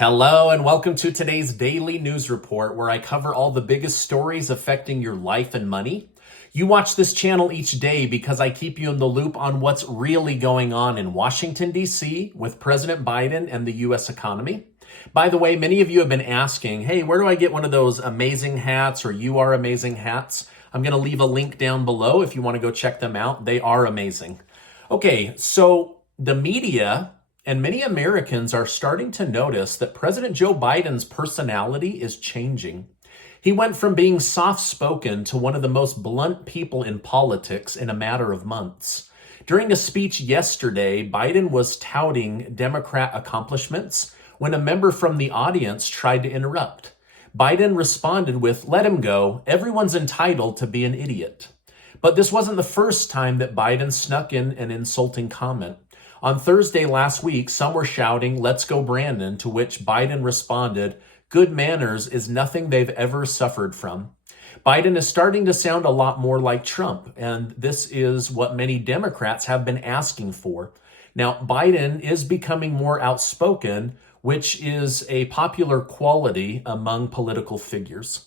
Hello and welcome to today's daily news report where I cover all the biggest stories affecting your life and money. You watch this channel each day because I keep you in the loop on what's really going on in Washington, D.C. with President Biden and the U.S. economy. By the way, many of you have been asking, hey, where do I get one of those amazing hats or You Are Amazing hats? I'm going to leave a link down below if you want to go check them out. They are amazing. Okay, so the media and many Americans are starting to notice that President Joe Biden's personality is changing. He went from being soft-spoken to one of the most blunt people in politics in a matter of months. During a speech yesterday, Biden was touting Democrat accomplishments when a member from the audience tried to interrupt. Biden responded with, "Let him go. Everyone's entitled to be an idiot." But this wasn't the first time that Biden snuck in an insulting comment. On Thursday last week, some were shouting, "Let's go Brandon," to which Biden responded, "Good manners is nothing they've ever suffered from." Biden is starting to sound a lot more like Trump, and this is what many Democrats have been asking for. Now, Biden is becoming more outspoken, which is a popular quality among political figures.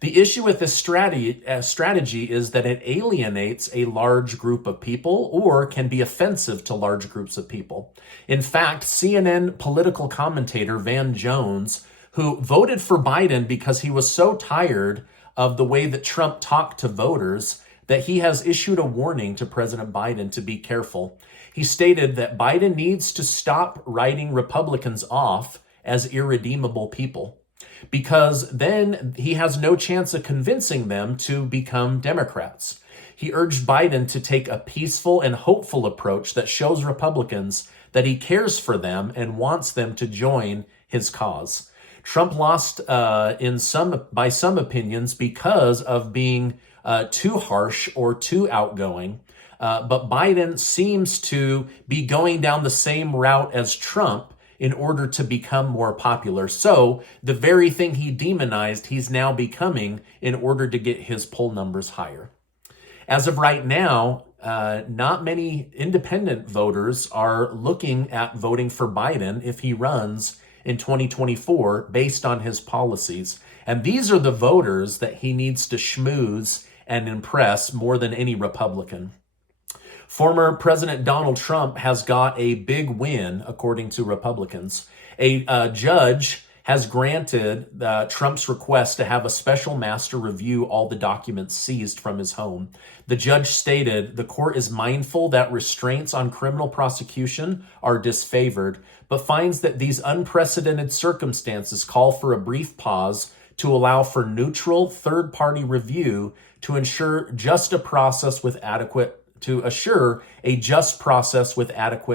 The issue with this strategy is that it alienates a large group of people or can be offensive to large groups of people. In fact, CNN political commentator Van Jones, who voted for Biden because he was so tired of the way that Trump talked to voters, that he has issued a warning to President Biden to be careful. He stated that Biden needs to stop writing Republicans off as irredeemable people, because then he has no chance of convincing them to become Democrats. He urged Biden to take a peaceful and hopeful approach that shows Republicans that he cares for them and wants them to join his cause. Trump lost by some opinions because of being too harsh or too outgoing, but Biden seems to be going down the same route as Trump in order to become more popular. So the very thing he demonized, he's now becoming in order to get his poll numbers higher. As of right now, not many independent voters are looking at voting for Biden if he runs in 2024 based on his policies. And these are the voters that he needs to schmooze and impress more than any Republican. Former President Donald Trump has got a big win, according to Republicans. A judge has granted Trump's request to have a special master review all the documents seized from his home. The judge stated, "The court is mindful that restraints on criminal prosecution are disfavored, but finds that these unprecedented circumstances call for a brief pause to allow for neutral third-party review to assure a just process with adequate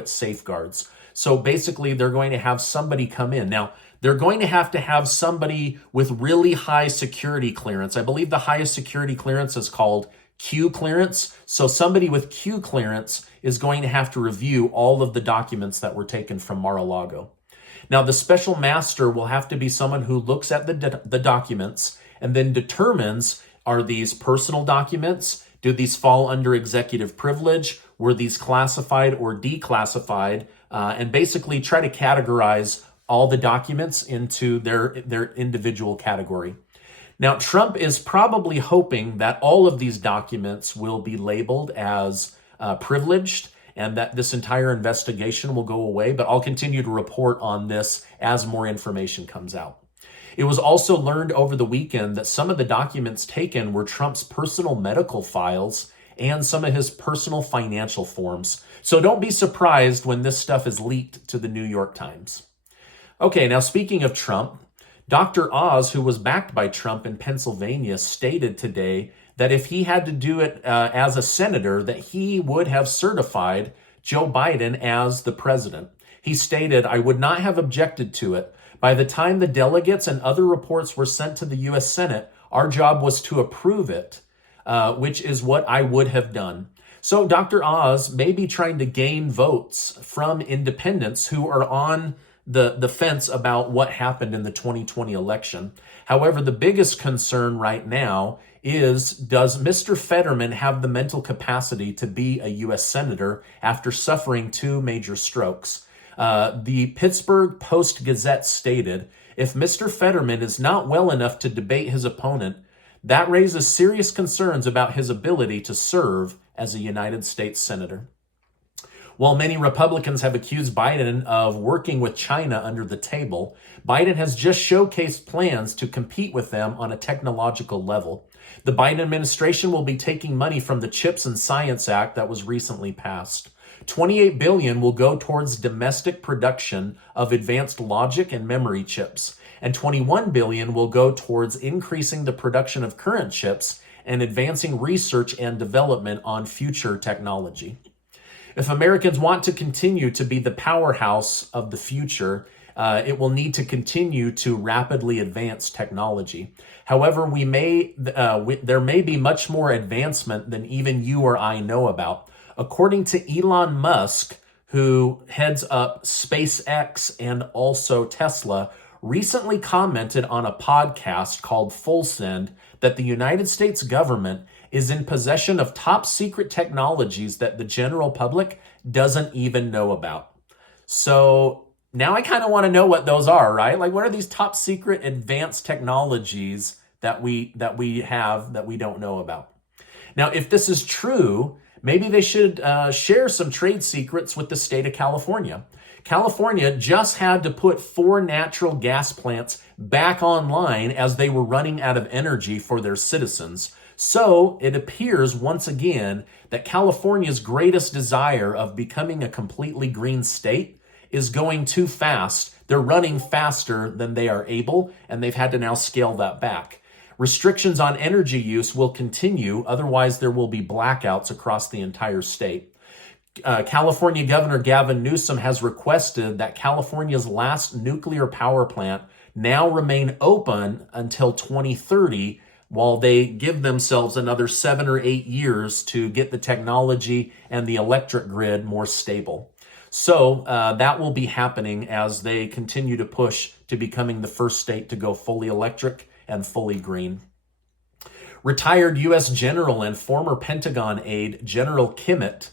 safeguards." So basically, they're going to have somebody come in. Now, they're going to have somebody with really high security clearance. I believe the highest security clearance is called Q clearance. So somebody with Q clearance is going to have to review all of the documents that were taken from Mar-a-Lago. Now, the special master will have to be someone who looks at the documents and then determines, are these personal documents? Do these fall under executive privilege? Were these classified or declassified? And basically try to categorize all the documents into their individual category. Now, Trump is probably hoping that all of these documents will be labeled as privileged and that this entire investigation will go away, but I'll continue to report on this as more information comes out. It was also learned over the weekend that some of the documents taken were Trump's personal medical files and some of his personal financial forms. So don't be surprised when this stuff is leaked to the New York Times. Okay, now speaking of Trump, Dr. Oz, who was backed by Trump in Pennsylvania, stated today that if he had to do it as a senator, that he would have certified Joe Biden as the president. He stated, "I would not have objected to it. By the time the delegates and other reports were sent to the U.S. Senate, our job was to approve it, which is what I would have done." So Dr. Oz may be trying to gain votes from independents who are on the fence about what happened in the 2020 election. However, the biggest concern right now is, does Mr. Fetterman have the mental capacity to be a U.S. Senator after suffering two major strokes? The Pittsburgh Post-Gazette stated, if Mr. Fetterman is not well enough to debate his opponent, that raises serious concerns about his ability to serve as a United States Senator. While many Republicans have accused Biden of working with China under the table, Biden has just showcased plans to compete with them on a technological level. The Biden administration will be taking money from the CHIPS and Science Act that was recently passed. $28 billion will go towards domestic production of advanced logic and memory chips, and $21 billion will go towards increasing the production of current chips and advancing research and development on future technology. If Americans want to continue to be the powerhouse of the future, it will need to continue to rapidly advance technology. However, there may be much more advancement than even you or I know about. According to Elon Musk, who heads up SpaceX and also Tesla, recently commented on a podcast called Full Send that the United States government is in possession of top secret technologies that the general public doesn't even know about. So now I kind of want to know what those are, right? Like, what are these top secret advanced technologies that we have that we don't know about? Now, if this is true, maybe they should share some trade secrets with the state of California. California just had to put 4 natural gas plants back online as they were running out of energy for their citizens. So it appears once again that California's greatest desire of becoming a completely green state is going too fast. They're running faster than they are able, and they've had to now scale that back. Restrictions on energy use will continue, otherwise there will be blackouts across the entire state. California Governor Gavin Newsom has requested that California's last nuclear power plant now remain open until 2030, while they give themselves another 7 or 8 years to get the technology and the electric grid more stable. So that will be happening as they continue to push to becoming the first state to go fully electric and fully green. Retired U.S. General and former Pentagon aide General Kimmett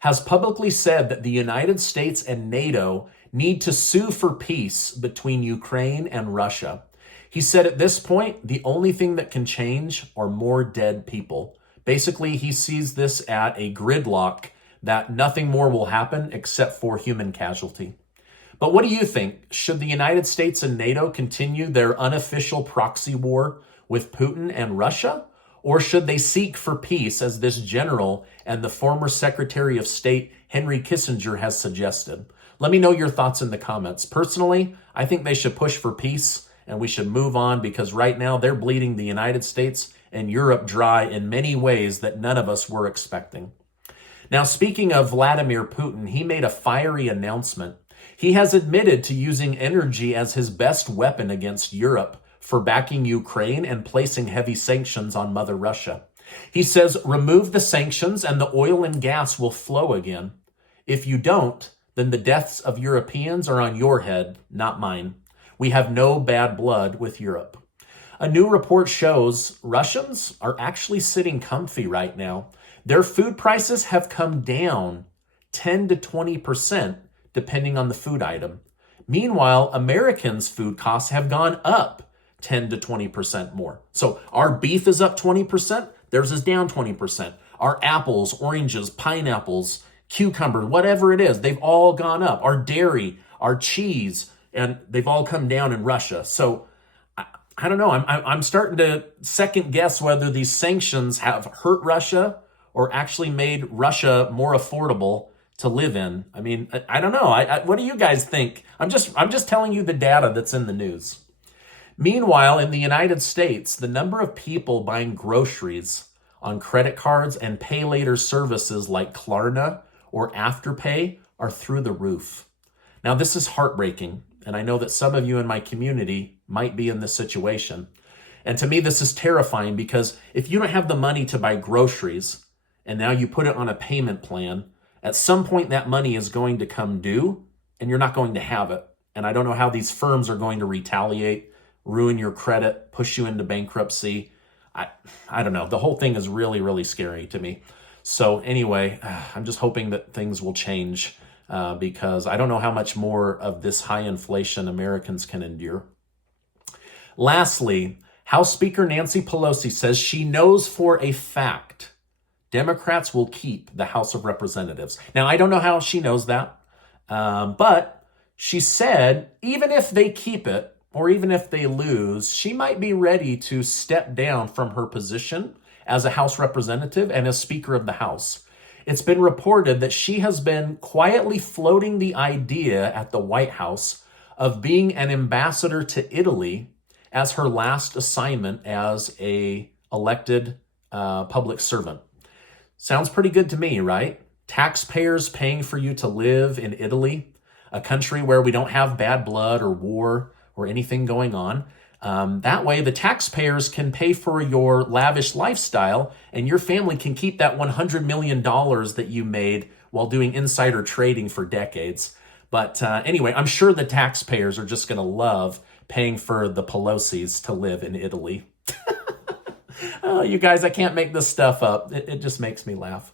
has publicly said that the United States and NATO need to sue for peace between Ukraine and Russia. He said at this point, the only thing that can change are more dead people. Basically, he sees this at a gridlock that nothing more will happen except for human casualty. But what do you think? Should the United States and NATO continue their unofficial proxy war with Putin and Russia? Or should they seek for peace, as this general and the former Secretary of State Henry Kissinger has suggested? Let me know your thoughts in the comments. Personally, I think they should push for peace and we should move on, because right now they're bleeding the United States and Europe dry in many ways that none of us were expecting. Now, speaking of Vladimir Putin, he made a fiery announcement. He has admitted to using energy as his best weapon against Europe for backing Ukraine and placing heavy sanctions on Mother Russia. He says, remove the sanctions and the oil and gas will flow again. If you don't, then the deaths of Europeans are on your head, not mine. We have no bad blood with Europe. A new report shows Russians are actually sitting comfy right now. Their food prices have come down 10 to 20%, depending on the food item. Meanwhile, Americans' food costs have gone up 10 to 20% more. So our beef is up 20%, theirs is down 20%. Our apples, oranges, pineapples, cucumbers, whatever it is, they've all gone up. Our dairy, our cheese, and they've all come down in Russia. So I don't know. I'm starting to second guess whether these sanctions have hurt Russia or actually made Russia more affordable to live in. I mean, I don't know. What do you guys think? I'm just telling you the data that's in the news. Meanwhile, in the United States, the number of people buying groceries on credit cards and pay later services like Klarna or Afterpay are through the roof. Now, this is heartbreaking, and I know that some of you in my community might be in this situation. And to me, this is terrifying, because if you don't have the money to buy groceries and now you put it on a payment plan, at some point that money is going to come due and you're not going to have it. And I don't know how these firms are going to retaliate, ruin your credit, push you into bankruptcy. I don't know. The whole thing is really, really scary to me. So anyway, I'm just hoping that things will change because I don't know how much more of this high inflation Americans can endure. Lastly, House Speaker Nancy Pelosi says she knows for a fact Democrats will keep the House of Representatives. Now, I don't know how she knows that, but she said even if they keep it, or even if they lose, she might be ready to step down from her position as a House representative and as Speaker of the House. It's been reported that she has been quietly floating the idea at the White House of being an ambassador to Italy as her last assignment as a elected public servant. Sounds pretty good to me, right? Taxpayers paying for you to live in Italy, a country where we don't have bad blood or war or anything going on. That way, the taxpayers can pay for your lavish lifestyle, and your family can keep that $100 million that you made while doing insider trading for decades. But anyway, I'm sure the taxpayers are just going to love paying for the Pelosis to live in Italy. Oh, you guys, I can't make this stuff up. It just makes me laugh.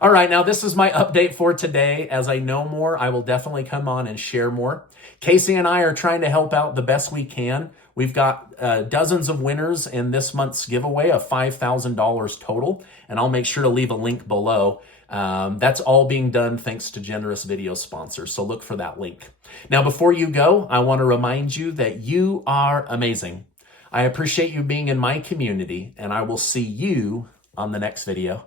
All right, now this is my update for today. As I know more, I will definitely come on and share more. Casey and I are trying to help out the best we can. We've got dozens of winners in this month's giveaway of $5,000 total, and I'll make sure to leave a link below. That's all being done thanks to generous video sponsors, so look for that link. Now, before you go, I want to remind you that you are amazing. I appreciate you being in my community, and I will see you on the next video.